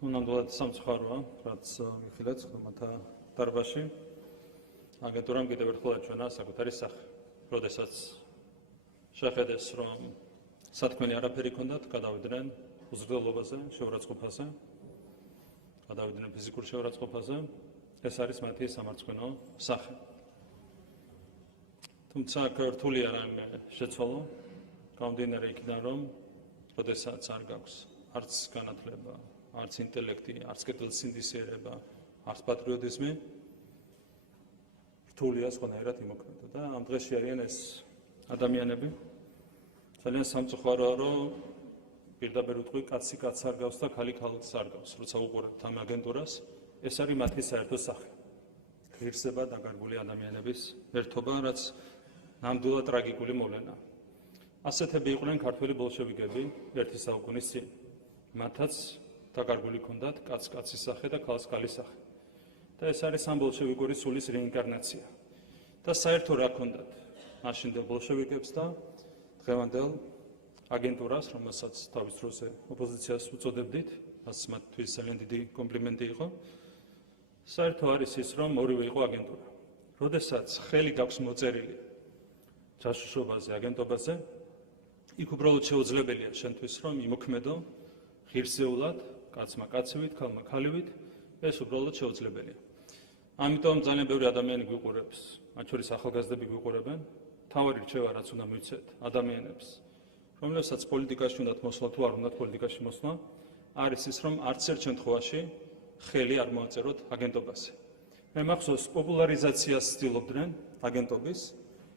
ნამდვილად სამწუხაროა, რაც მიხილეთ ხმათა დარბაზში. აგენტურამ კიდევ ერთხელ აჩვენა საკუთარი სახე. როდესაც შეხედეს, რომ სათქმელი არაფერი ჰქონდათ, გადავიდნენ უზრდელობაზე, შეურაცხყოფაზე, გადავიდნენ ფიზიკურ შეურაცხყოფაზე. ეს არის მათი სამარცხვინო სახე. თუმცა ქართული არ არის შეცვალო, გამომდინარე იქიდან, რომ როდესაც არ გაქვს არც განათლება, არც ინტელექტი, არც კეთილსინდისიერება, არც პატრიოტიზმი, რთულია სხვანაირად იმოქმედა და ამ დღეში არიან ეს ადამიანები. ძალიან სამწუხაროა, რომ პირდაპირ ვიტყვი, კაცი კაცს არ გავს და ქალი ქალს არ გავს. როცა უყურებთ ამ აგენტურას, ეს არის მათი საერთო სახე. ღირსება დაკარგული ადამიანების ერთობა, რაც ნამდვილად ტრაგიკული მოვლენაა. ასეთები იყვნენ ქართველი ბოლშევიკები ერთი საუკუნის წინ. მათაც დაკარგული ჰქონდათ კაცს კაცის სახე და ქალს ქალის სახე. და ეს არის ამ ბოლშევიკური სულის რეინკარნაცია. და საერთო რა ჰქონდათ მაშინდელ ბოლშევიკებს და დღევანდელ აგენტურას, რომელსაც თავის დროზე ოპოზიციას უწოდებდით, რაც მათთვის ძალიან დიდი კომპლიმენტი იყო. საერთო არის ის, რომ ორივე იყო აგენტურა. როდესაც ხელი გაქვს მოწერილი ჯაშუშობაზე, აგენტობაზე, იქ უბრალოდ შეუძლებელია შენთვის, რომ იმოქმედო ღირსეულად, კაცმა კაცივით, ქალმა ქალივით, ეს უბრალოდ შეუძლებელია. ამიტომ ძალიან ბევრი ადამიანი გვიყურებს, მათ შორის ახალგაზრდები გვიყურებენ. თავარი რჩევა, რაც უნდა მივცეთ ადამიანებს, რომლებსაც პოლიტიკაში უნდათ მოსვლა თუ არ უნდათ პოლიტიკაში მოსვლა, არის ის, რომ არც ერთ შემთხვევაში ხელი არ მოაწეროთ აგენტობაზე. მე მახსოვს, პოპულარიზაციას ცდილობდნენ აგენტობის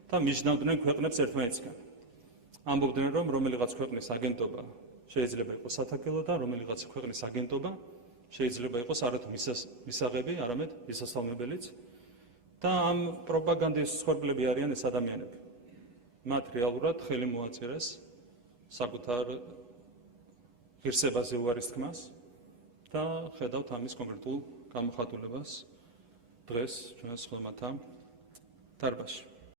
და მიჯნავდნენ ქვეყნებს ერთმანეთისგან. ამბობდნენ, რომ რომელიღაც ქვეყნის აგენტობა შეიძლება იყოს სათაკელო და რომელიღაც ქვეყნის აგენტობა შეიძლება იყოს არათუ მისაღები, არამედ მისასალმებელიც. და ამ პროპაგანდის მსხვერპლები არიან ეს ადამიანები. მათ რეალურად ხელი მოაწერეს საკუთარ ღირსებაზე უარის თქმას და ხედავთ ამის კონკრეტულ გამოხატულებას დღეს ჩვენს ხმათა დარბაზში.